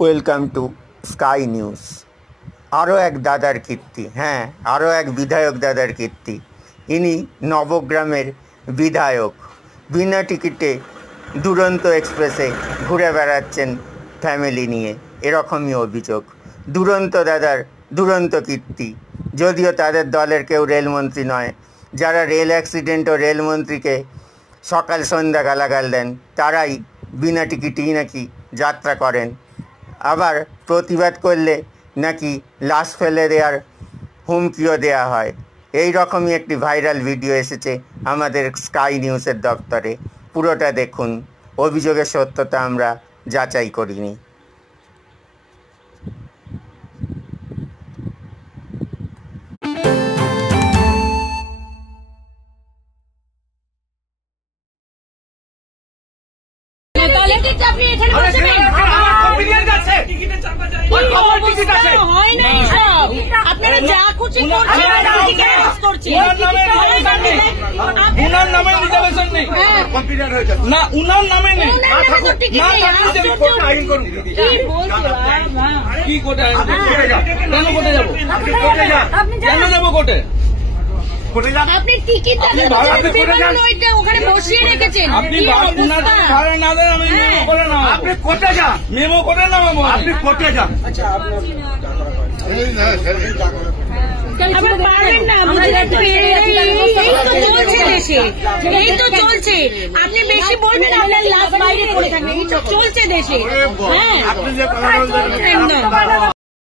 Welcome to sky news. আরও এক দাদার কীর্তি, আরও এক বিধায়ক দাদার কীর্তি। ইনি নবগ্রামের বিধায়ক। বিনা টিকিটে দুরন্ত এক্সপ্রেসে ঘুরে বেড়াচ্ছেন ফ্যামিলি নিয়ে, এরকমই অভিযোগ। দুরন্ত দাদার দুরন্ত কীর্তি। যদিও তাদের দলের কেউ রেলমন্ত্রী নয়, যারা রেল অ্যাক্সিডেন্ট ও রেলমন্ত্রীকে সকাল সন্ধ্যা গালাগাল দেন, তারাই বিনা টিকিটেই নাকি যাত্রা করেন। আবার প্রতিবাদ করলে নাকি লাশ ফেলে দেওয়ার হুমকিও দেওয়া হয়। এই রকমই একটি ভাইরাল ভিডিও এসেছে আমাদের স্কাই নিউজের দপ্তরে। পুরোটা দেখুন, অভিযোগের সত্যতা আমরা যাচাই করিনি। আপনারা যা খুশি করছেন, উনার নামে রিজার্ভেশন নেই না, উনার নামে নেই। কি কোর্টে আইন কেন কোর্টে যাবো? কেন যাবো কোর্টে? আপনি টিকিট ওখানে বসিয়ে রেখেছেন। আপনি ভাড়া না দেন, আমি মেমো করে নাও। আপনি কোর্টে যান, মেমো করে নামাবো। আপনি কোর্টে যান। এই তো চলছে, আপনি বেশি বলবেন, আপনার লাশ বাইরে পড়ে থাকবে। এই তো চলছে দেশে।